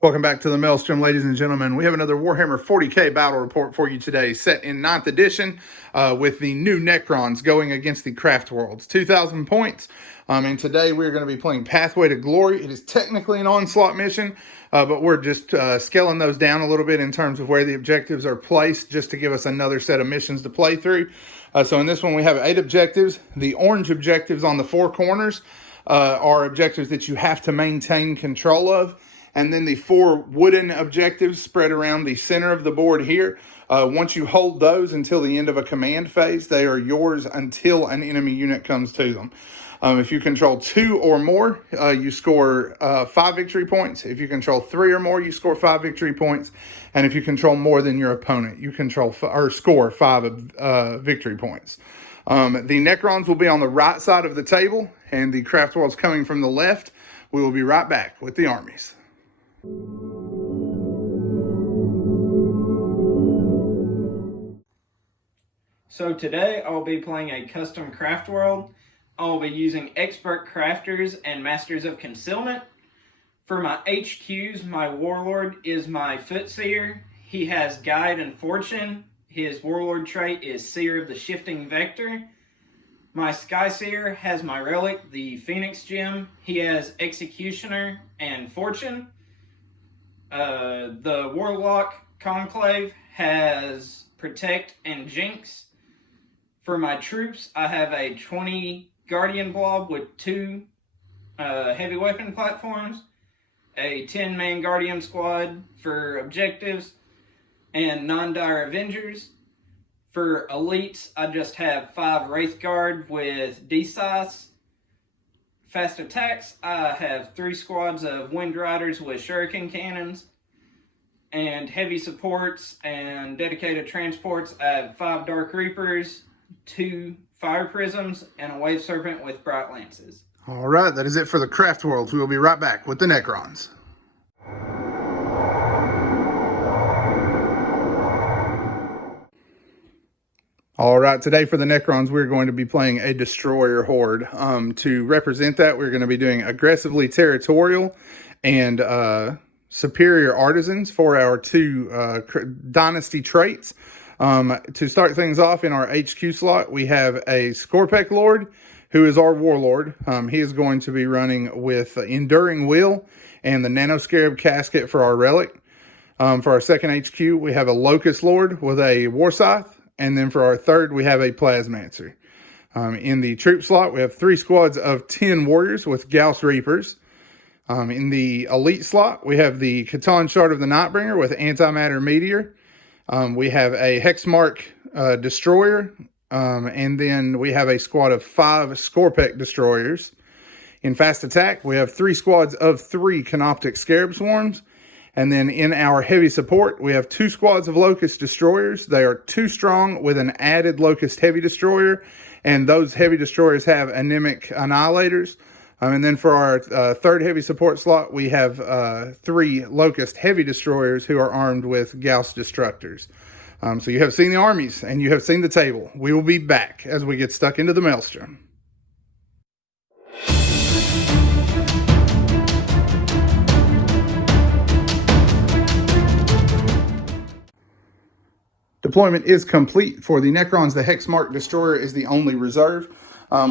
Welcome back to the Maelstrom, ladies and gentlemen. We have another Warhammer 40k battle report for you today, set in 9th edition with the new Necrons going against the Craftworlds. 2,000 points. And today we're going to be playing Pathway to Glory. It is technically an onslaught mission, but we're just scaling those down a little bit in terms of where the objectives are placed, just to give us another set of missions to play through. So in this one we have 8 objectives. The orange objectives on the 4 corners are objectives that you have to maintain control of. And then the 4 wooden objectives spread around the center of the board here. Once you hold those until the end of a command phase, they are yours until an enemy unit comes to them. If you control 2 or more, you score 5 victory points. If you control 3 or more, you score 5 victory points. And if you control more than your opponent, you score 5 victory points. The Necrons will be on the right side of the table, and the Craftworlds coming from the left. We will be right back with the armies. So today I'll be playing a custom craft world. I'll be using expert crafters and masters of concealment. For my HQs, my warlord is my footseer. He has guide and fortune. His warlord trait is seer of the shifting vector. My skyseer has my relic, the phoenix gem. He has executioner and fortune. The warlock conclave has protect and jinx. For my troops, I have a 20 guardian blob with 2 heavy weapon platforms, a 10-man guardian squad for objectives, and non-dire avengers. For elites, I just have 5 wraith guard with D-size. Fast attacks, I have 3 squads of wind riders with shuriken cannons. And heavy supports and dedicated transports, I have 5 dark reapers, 2 fire prisms, and a wave serpent with bright lances. All right, that is it for the Craftworlds. We will be right back with the Necrons. All right, today for the Necrons, we're going to be playing a Destroyer Horde. To represent that, we're going to be doing aggressively territorial and superior artisans for our 2 dynasty traits. To start things off in our HQ slot, we have a Scorpec Lord, who is our warlord. He is going to be running with Enduring Will and the Nanoscarab Casket for our relic. For our second HQ, we have a Locust Lord with a War Scythe. And then for our third, we have a Plasmancer. In the troop slot, we have 3 squads of 10 warriors with Gauss Reapers. In the elite slot, we have the Catan Shard of the Nightbringer with Antimatter Meteor. We have a Hexmark Destroyer. And then we have a squad of 5 Scorpec Destroyers. In fast attack, we have 3 squads of 3 Canoptic Scarab Swarms. And then in our heavy support, we have 2 squads of Locust Destroyers. They are 2 strong with an added Locust Heavy Destroyer. And those Heavy Destroyers have Anemic Annihilators. And then for our third heavy support slot, we have 3 Locust Heavy Destroyers who are armed with Gauss Destructors. So you have seen the armies and you have seen the table. We will be back as we get stuck into the Maelstrom. Deployment is complete for the Necrons. The Hexmark Destroyer is the only reserve.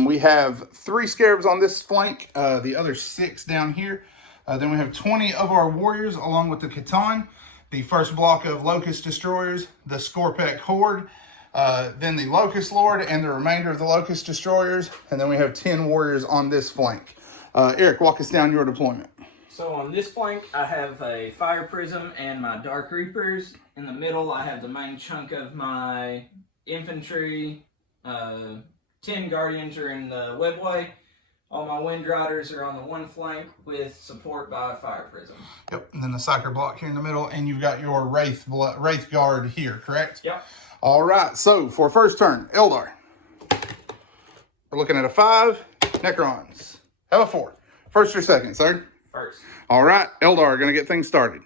We have 3 Scarabs on this flank, the other 6 down here. Then we have 20 of our warriors along with the Catan, the first block of Locust Destroyers, the Scorpec Horde, then the Locust Lord and the remainder of the Locust Destroyers, and then we have 10 warriors on this flank. Eric, walk us down your deployment. So on this flank, I have a Fire Prism and my Dark Reapers. In the middle, I have the main chunk of my infantry. 10 Guardians are in the webway. All my Wind Riders are on the one flank with support by a Fire Prism. Yep, and then the Psyker block here in the middle, and you've got your Wraith Guard here, correct? Yep. All right, so for first turn, Eldar. We're looking at a 5, Necrons. Have a 4. First or second, sir? First. All right, Eldar are going to get things started.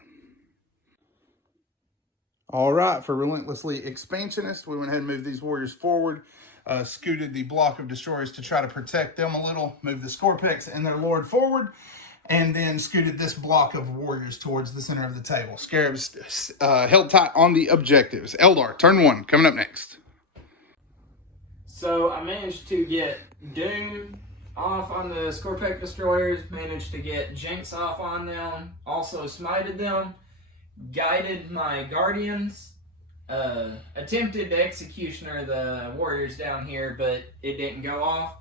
All right, for Relentlessly Expansionist, we went ahead and moved these warriors forward, scooted the block of destroyers to try to protect them a little, moved the Scorpex and their lord forward, and then scooted this block of warriors towards the center of the table. Scarabs held tight on the objectives. Eldar, turn 1, coming up next. So I managed to get Doom off on the Scorpec destroyers, managed to get Jinx off on them, also smited them, guided my guardians, attempted to executioner the warriors down here, but it didn't go off.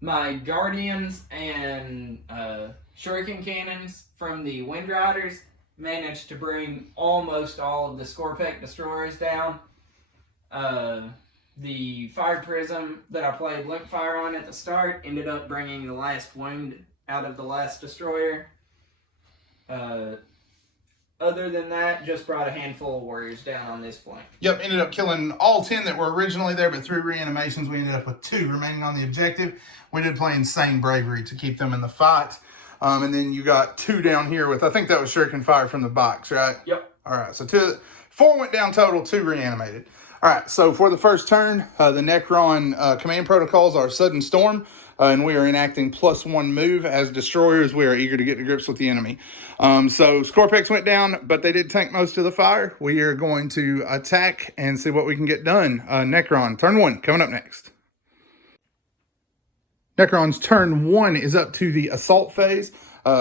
My guardians and shuriken cannons from the Wind Riders managed to bring almost all of the Scorpec destroyers down. The fire prism that I played Link Fire on at the start ended up bringing the last wound out of the last destroyer. Other than that, just brought a handful of warriors down on this flank. Yep, ended up killing all 10 that were originally there, but through reanimations, we ended up with 2 remaining on the objective. We did play insane bravery to keep them in the fight. And then you got 2 down here with, I think that was Shuriken Fire from the box, right? Yep. All right, so 4 went down total, 2 reanimated. All right, so for the first turn, the Necron command protocols are Sudden Storm, and we are enacting +1 move. As destroyers, we are eager to get to grips with the enemy. So Scorpex went down, but they did tank most of the fire. We are going to attack and see what we can get done. Necron, turn 1, coming up next. Necron's turn 1 is up to the assault phase.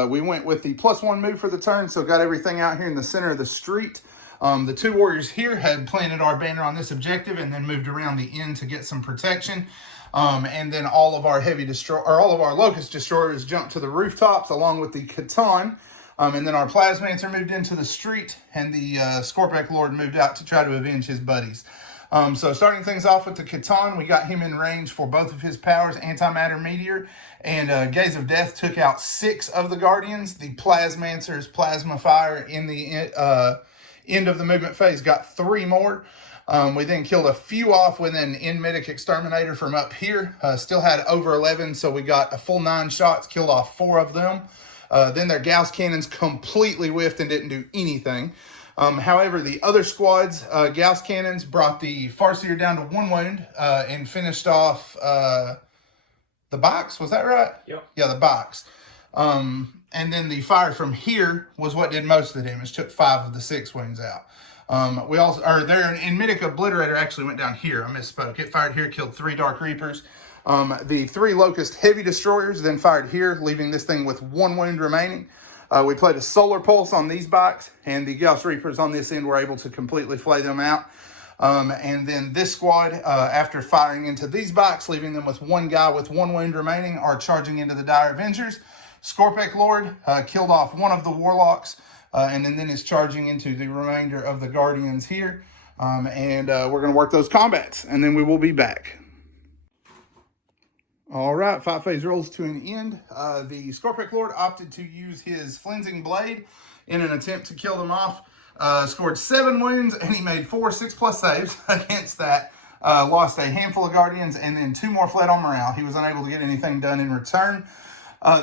We went with the +1 move for the turn, so got everything out here in the center of the street. The 2 warriors here had planted our banner on this objective and then moved around the end to get some protection. And then all of our all of our locust destroyers jumped to the rooftops along with the Catan. And then our Plasmancer moved into the street, and the Scorpec Lord moved out to try to avenge his buddies. So starting things off with the Catan, we got him in range for both of his powers, Antimatter Meteor and Gaze of Death took out 6 of the Guardians. The Plasmancer's Plasma Fire in the end of the movement phase got 3 more. We then killed a few off with an Enmitic Exterminator from up here. Still had over 11, so we got a full 9 shots, killed off 4 of them. Then their Gauss Cannons completely whiffed and didn't do anything. However, the other squad's Gauss Cannons brought the Farseer down to 1 wound and finished off the box. Was that right? Yep. Yeah, the box. And then the fire from here was what did most of the damage. Took 5 of the 6 wounds out. We also, or their Enmitic Obliterator actually went down here. I misspoke. It fired here, killed 3 Dark Reapers. The 3 Locust Heavy Destroyers then fired here, leaving this thing with 1 wound remaining. We played a Solar Pulse on these bikes, and the Gauss Reapers on this end were able to completely flay them out. And then this squad, after firing into these bikes, leaving them with 1 guy with 1 wound remaining, are charging into the Dire Avengers. Scorpec Lord killed off 1 of the Warlocks, and then is charging into the remainder of the Guardians here. And we're going to work those combats, and then we will be back. All right, 5-phase rolls to an end. The Scorpec Lord opted to use his Flensing Blade in an attempt to kill them off. Scored 7 wounds, and he made 4 6+ saves against that. Lost a handful of Guardians, and then 2 more fled on morale. He was unable to get anything done in return.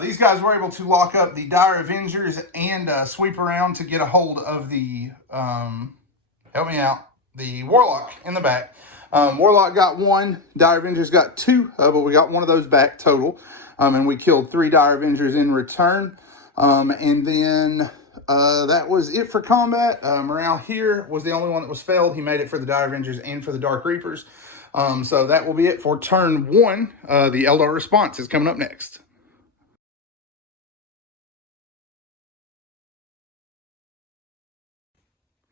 These guys were able to lock up the Dire Avengers and sweep around to get a hold of the, help me out, the Warlock in the back. Warlock got 1, Dire Avengers got 2, but we got 1 of those back total. And we killed 3 Dire Avengers in return. And then that was it for combat. Morale here was the only one that was failed. He made it for the Dire Avengers and for the Dark Reapers. So that will be it for turn 1. The Eldar response is coming up next.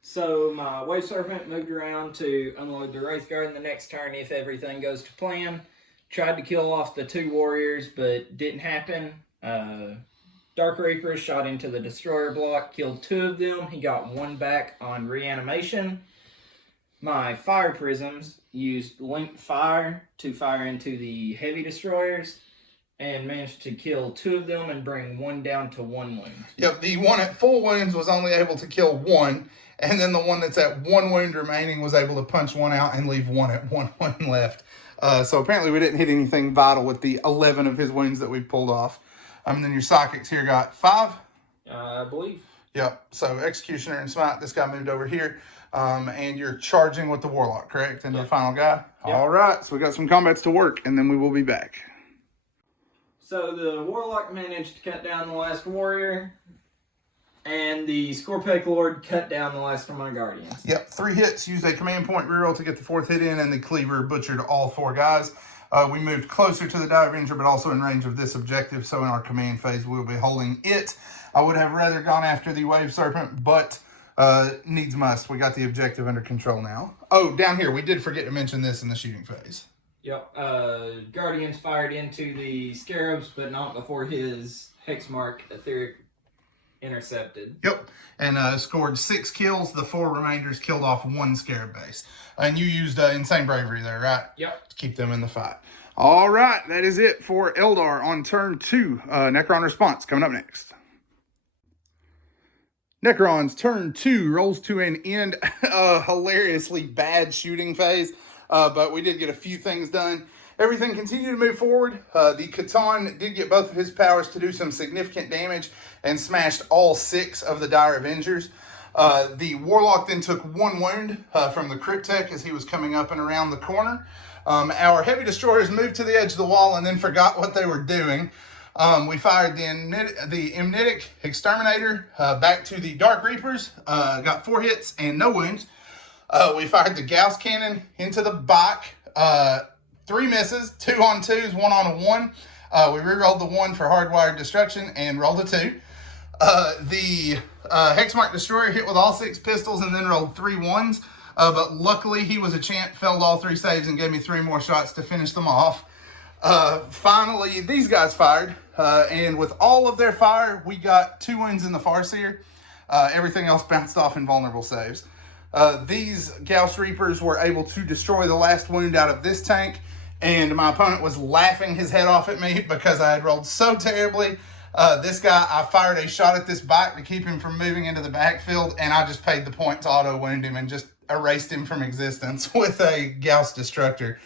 So my Wave Serpent moved around to unload the Wraith Guard in the next turn if everything goes to plan. Tried to kill off the 2 warriors, but didn't happen. Dark Reapers shot into the Destroyer block, killed 2 of them. He got 1 back on reanimation. My Fire Prisms used Linked Fire to fire into the Heavy Destroyers and managed to kill 2 of them and bring 1 down to 1 wound. Yep, the one at full wounds was only able to kill 1, and then the one that's at 1 wound remaining was able to punch 1 out and leave 1 at 1 wound left. So apparently we didn't hit anything vital with the 11 of his wounds that we pulled off. And then your Psychics here got 5? I believe. Yep, so Executioner and Smite, this guy moved over here. And you're charging with the Warlock, correct? And the final guy? Yep. All right, so we got some combats to work, and then we will be back. So the Warlock managed to cut down the last warrior, and the Scorpec Lord cut down the last of my Guardians. Yep, 3 hits, used a command point reroll to get the 4th hit in, and the Cleaver butchered all 4 guys. We moved closer to the Die Avenger, but also in range of this objective, so in our command phase, we'll be holding it. I would have rather gone after the Wave Serpent, but needs must. We got the objective under control now. Oh, down here, we did forget to mention this in the shooting phase. Yep, Guardians fired into the Scarabs, but not before his Hexmark Etheric intercepted. Yep, and scored 6 kills. The 4 remainders killed off 1 Scarab base. And you used Insane Bravery there, right? Yep. To keep them in the fight. All right, that is it for Eldar on turn 2. Necron response coming up next. Necron's turn 2 rolls to an end. Hilariously bad shooting phase, but we did get a few things done. Everything continued to move forward. The Catan did get both of his powers to do some significant damage and smashed all 6 of the Dire Avengers. The Warlock then took 1 wound from the Cryptek as he was coming up and around the corner. Our Heavy Destroyers moved to the edge of the wall and then forgot what they were doing. We fired the Amnetic Exterminator back to the Dark Reapers. Got 4 hits and no wounds. We fired the Gauss Cannon into the back. 3 misses, 2 on 2s, 1 on a 1. We re-rolled the 1 for Hardwired Destruction and rolled a 2. The Hexmark Destroyer hit with all 6 pistols and then rolled 3 1s. But luckily he was a champ, failed all 3 saves and gave me 3 more shots to finish them off. Finally, these guys fired. And with all of their fire, we got 2 wounds in the Farseer. Everything else bounced off in vulnerable saves. These Gauss Reapers were able to destroy the last wound out of this tank. And my opponent was laughing his head off at me because I had rolled so terribly. This guy, I fired a shot at this bike to keep him from moving into the backfield, and I just paid the point to auto-wound him and just erased him from existence with a Gauss Destructor.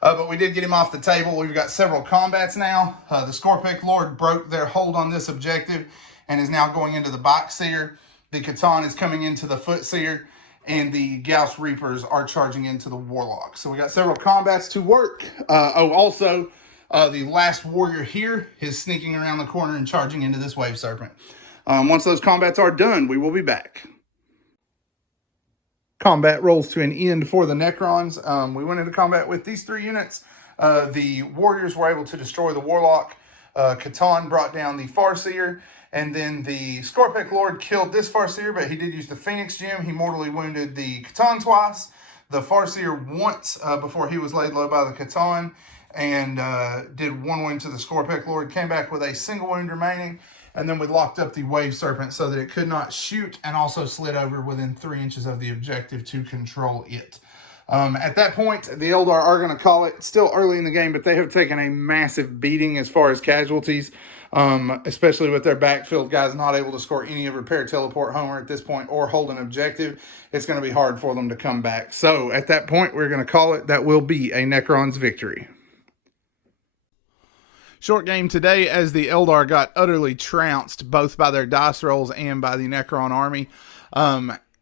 But we did get him off the table. We've got several combats now. The Scorpec Lord broke their hold on this objective and is now going into the Bike Seer. The Catan is coming into the Foot Seer, and the Gauss Reapers are charging into the Warlock. So we got several combats to work. Also, the last warrior here is sneaking around the corner and charging into this Wave Serpent. Once those combats are done, we will be back. Combat rolls to an end for the Necrons. We went into combat with these 3 units. The warriors were able to destroy the Warlock. Catan brought down the Farseer. And then the Scorpec Lord killed this Farseer, but he did use the Phoenix Gem. He mortally wounded the Catan twice, the Farseer once before he was laid low by the Catan, and did 1 wound to the Scorpec Lord, came back with a single wound remaining, and then we locked up the Wave Serpent so that it could not shoot, and also slid over within 3 inches of the objective to control it. At that point, the Eldar are going to call it. Still early in the game, but they have taken a massive beating as far as casualties, especially with their backfield guys not able to score any of Repair, Teleport, Homer at this point, or hold an objective. It's going to be hard for them to come back. So at that point, we're going to call it. That will be a Necron's victory. Short game today as the Eldar got utterly trounced, both by their dice rolls and by the Necron army.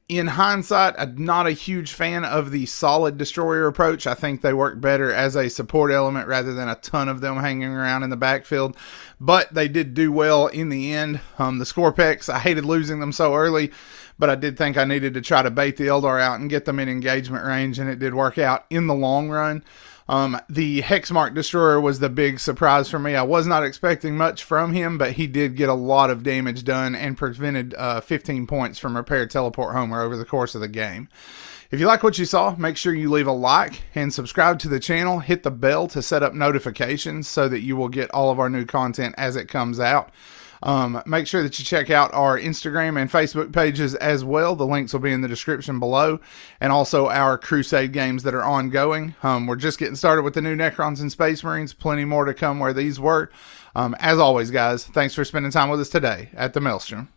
In hindsight, I'm not a huge fan of the solid destroyer approach. I think they work better as a support element rather than a ton of them hanging around in the backfield. But they did do well in the end. The Scorpex, I hated losing them so early, but I did think I needed to try to bait the Eldar out and get them in engagement range, and it did work out in the long run. The Hexmark Destroyer was the big surprise for me. I was not expecting much from him, but he did get a lot of damage done and prevented 15 points from Repair, Teleport, Homer over the course of the game. If you like what you saw, make sure you leave a like and subscribe to the channel. Hit the bell to set up notifications so that you will get all of our new content as it comes out. Make sure that you check out our Instagram and Facebook pages as well. The links will be in the description below, and also our Crusade games that are ongoing. We're just getting started with the new Necrons and Space Marines. Plenty more to come where these were. As always, guys, thanks for spending time with us today at the Maelstrom.